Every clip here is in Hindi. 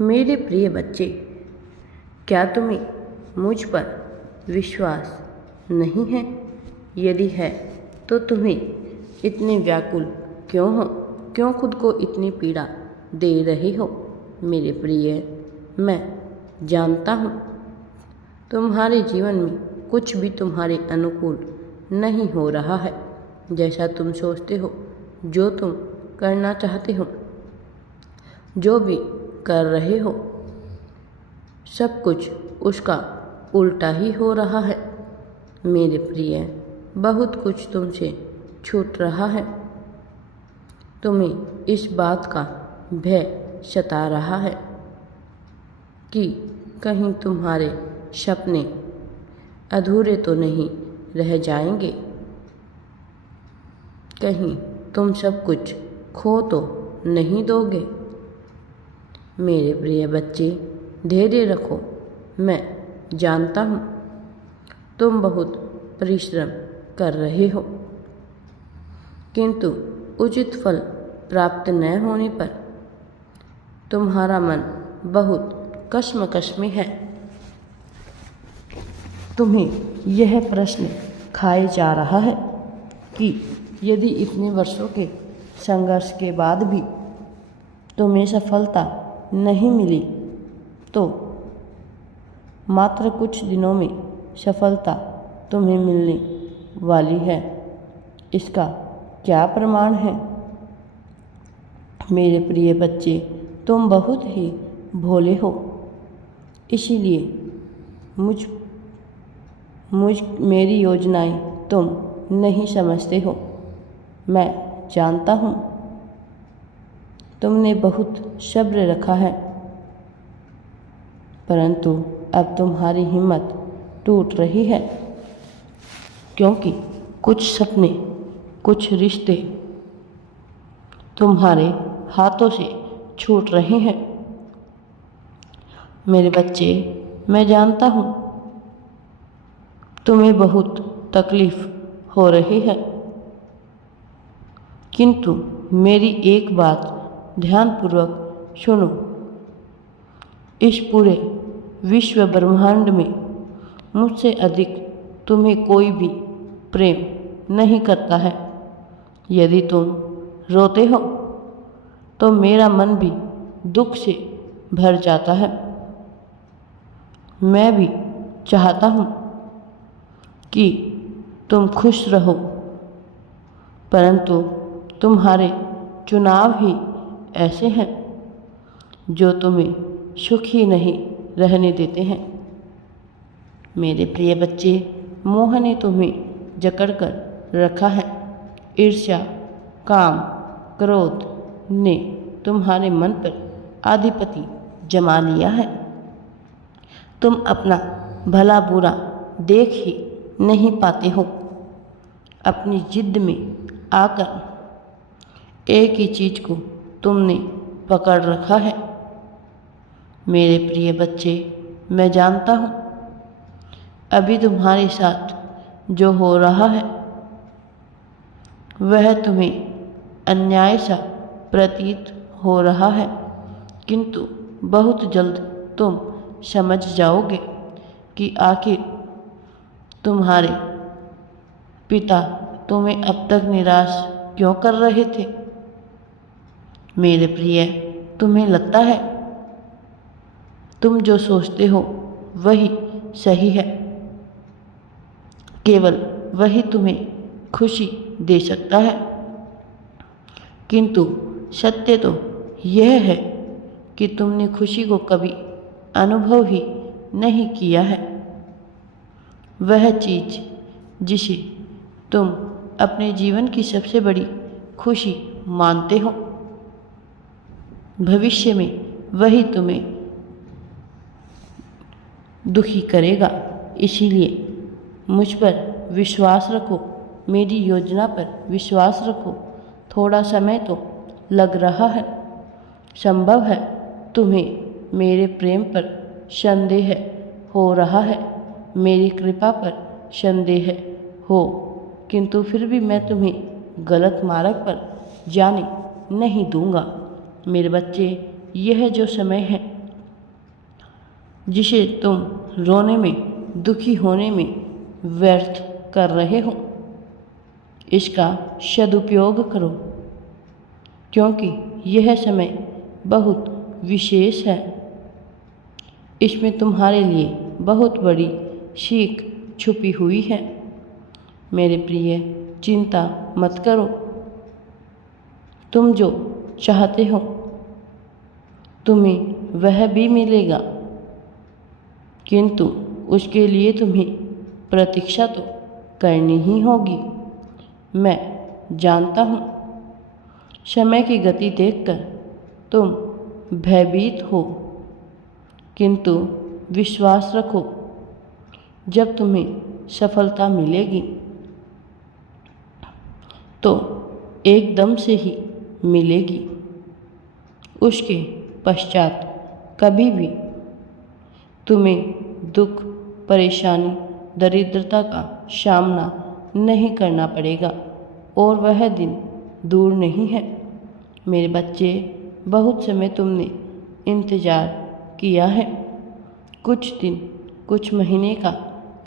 मेरे प्रिय बच्चे, क्या तुम्हें मुझ पर विश्वास नहीं है? यदि है तो तुम्हें इतने व्याकुल क्यों हो? क्यों खुद को इतनी पीड़ा दे रहे हो? मेरे प्रिय, मैं जानता हूँ तुम्हारे जीवन में कुछ भी तुम्हारे अनुकूल नहीं हो रहा है। जैसा तुम सोचते हो, जो तुम करना चाहते हो, जो भी कर रहे हो, सब कुछ उसका उल्टा ही हो रहा है। मेरे प्रिय, बहुत कुछ तुमसे छूट रहा है। तुम्हें इस बात का भय सता रहा है कि कहीं तुम्हारे सपने अधूरे तो नहीं रह जाएंगे, कहीं तुम सब कुछ खो तो नहीं दोगे। मेरे प्रिय बच्चे, धैर्य रखो। मैं जानता हूँ तुम बहुत परिश्रम कर रहे हो, किंतु उचित फल प्राप्त न होने पर तुम्हारा मन बहुत कश्मकश में है। तुम्हें यह प्रश्न खाए जा रहा है कि यदि इतने वर्षों के संघर्ष के बाद भी तुम्हें सफलता नहीं मिली तो मात्र कुछ दिनों में सफलता तुम्हें मिलने वाली है। इसका क्या प्रमाण है? मेरे प्रिय बच्चे, तुम बहुत ही भोले हो, इसीलिए मेरी योजनाएं तुम नहीं समझते हो। मैं जानता हूँ तुमने बहुत सब्र रखा है, परंतु अब तुम्हारी हिम्मत टूट रही है, क्योंकि कुछ सपने, कुछ रिश्ते तुम्हारे हाथों से छूट रहे हैं। मेरे बच्चे, मैं जानता हूँ तुम्हें बहुत तकलीफ हो रही है, किंतु मेरी एक बात ध्यानपूर्वक सुनो। इस पूरे विश्व ब्रह्मांड में मुझसे अधिक तुम्हें कोई भी प्रेम नहीं करता है। यदि तुम रोते हो तो मेरा मन भी दुख से भर जाता है। मैं भी चाहता हूँ कि तुम खुश रहो, परंतु तुम्हारे चुनाव ही ऐसे हैं जो तुम्हें सुखी नहीं रहने देते हैं। मेरे प्रिय बच्चे, मोह ने तुम्हें जकड़ कर रखा है। ईर्ष्या, काम, क्रोध ने तुम्हारे मन पर आधिपत्य जमा लिया है। तुम अपना भला बुरा देख ही नहीं पाते हो। अपनी जिद में आकर एक ही चीज़ को तुमने पकड़ रखा है। मेरे प्रिय बच्चे, मैं जानता हूँ अभी तुम्हारे साथ जो हो रहा है वह तुम्हें अन्याय सा प्रतीत हो रहा है, किंतु बहुत जल्द तुम समझ जाओगे कि आखिर तुम्हारे पिता तुम्हें अब तक निराश क्यों कर रहे थे। मेरे प्रिय, तुम्हें लगता है तुम जो सोचते हो वही सही है, केवल वही तुम्हें खुशी दे सकता है, किंतु सत्य तो यह है कि तुमने खुशी को कभी अनुभव ही नहीं किया है। वह चीज़ जिसे तुम अपने जीवन की सबसे बड़ी खुशी मानते हो, भविष्य में वही तुम्हें दुखी करेगा। इसीलिए मुझ पर विश्वास रखो, मेरी योजना पर विश्वास रखो। थोड़ा समय तो लग रहा है, संभव है तुम्हें मेरे प्रेम पर संदेह हो रहा है, मेरी कृपा पर संदेह हो, किंतु फिर भी मैं तुम्हें गलत मार्ग पर जाने नहीं दूंगा। मेरे बच्चे, यह जो समय है जिसे तुम रोने में, दुखी होने में व्यर्थ कर रहे हो, इसका सदुपयोग करो, क्योंकि यह समय बहुत विशेष है। इसमें तुम्हारे लिए बहुत बड़ी सीख छुपी हुई है। मेरे प्रिय, चिंता मत करो। तुम जो चाहते हो तुम्हें वह भी मिलेगा, किंतु उसके लिए तुम्हें प्रतीक्षा तो करनी ही होगी। मैं जानता हूँ समय की गति देखकर तुम भयभीत हो, किंतु विश्वास रखो, जब तुम्हें सफलता मिलेगी तो एकदम से ही मिलेगी। उसके पश्चात कभी भी तुम्हें दुख, परेशानी, दरिद्रता का सामना नहीं करना पड़ेगा और वह दिन दूर नहीं है। मेरे बच्चे, बहुत समय तुमने इंतज़ार किया है। कुछ दिन, कुछ महीने का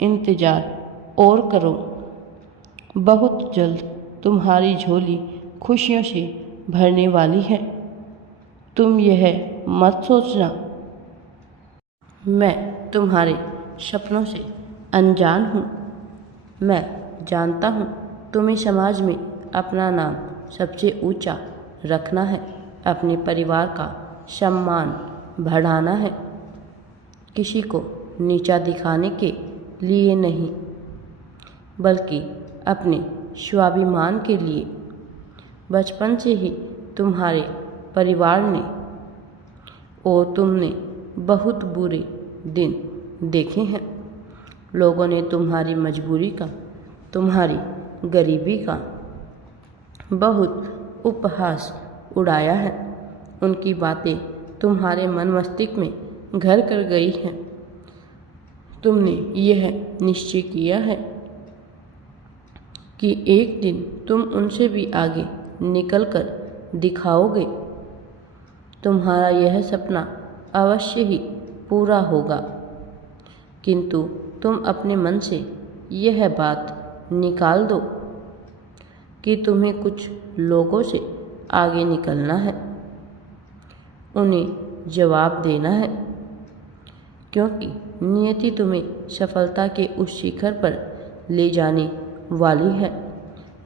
इंतज़ार और करो। बहुत जल्द तुम्हारी झोली खुशियों से भरने वाली है। तुम यह मत सोचना मैं तुम्हारे सपनों से अनजान हूँ। मैं जानता हूँ तुम्हें समाज में अपना नाम सबसे ऊंचा रखना है, अपने परिवार का सम्मान बढ़ाना है, किसी को नीचा दिखाने के लिए नहीं, बल्कि अपने स्वाभिमान के लिए। बचपन से ही तुम्हारे परिवार ने और तुमने बहुत बुरे दिन देखे हैं। लोगों ने तुम्हारी मजबूरी का, तुम्हारी गरीबी का बहुत उपहास उड़ाया है। उनकी बातें तुम्हारे मन मस्तिष्क में घर कर गई हैं। तुमने यह निश्चय किया है कि एक दिन तुम उनसे भी आगे निकल कर दिखाओगे। तुम्हारा यह सपना अवश्य ही पूरा होगा, किंतु तुम अपने मन से यह बात निकाल दो कि तुम्हें कुछ लोगों से आगे निकलना है, उन्हें जवाब देना है, क्योंकि नियति तुम्हें सफलता के उस शिखर पर ले जाने वाली है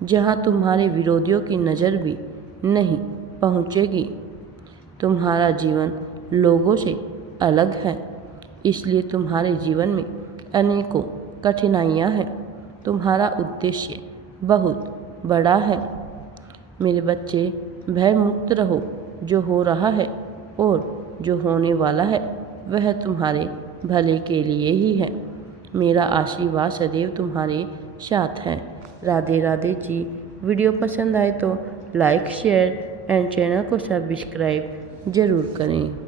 जहां तुम्हारे विरोधियों की नज़र भी नहीं पहुंचेगी। तुम्हारा जीवन लोगों से अलग है, इसलिए तुम्हारे जीवन में अनेकों कठिनाइयां हैं। तुम्हारा उद्देश्य बहुत बड़ा है। मेरे बच्चे, भय मुक्त रहो। जो हो रहा है और जो होने वाला है वह तुम्हारे भले के लिए ही है। मेरा आशीर्वाद सदैव तुम्हारे साथ है। राधे राधे जी। वीडियो पसंद आए तो लाइक, शेयर एंड चैनल को सब्सक्राइब ज़रूर करें।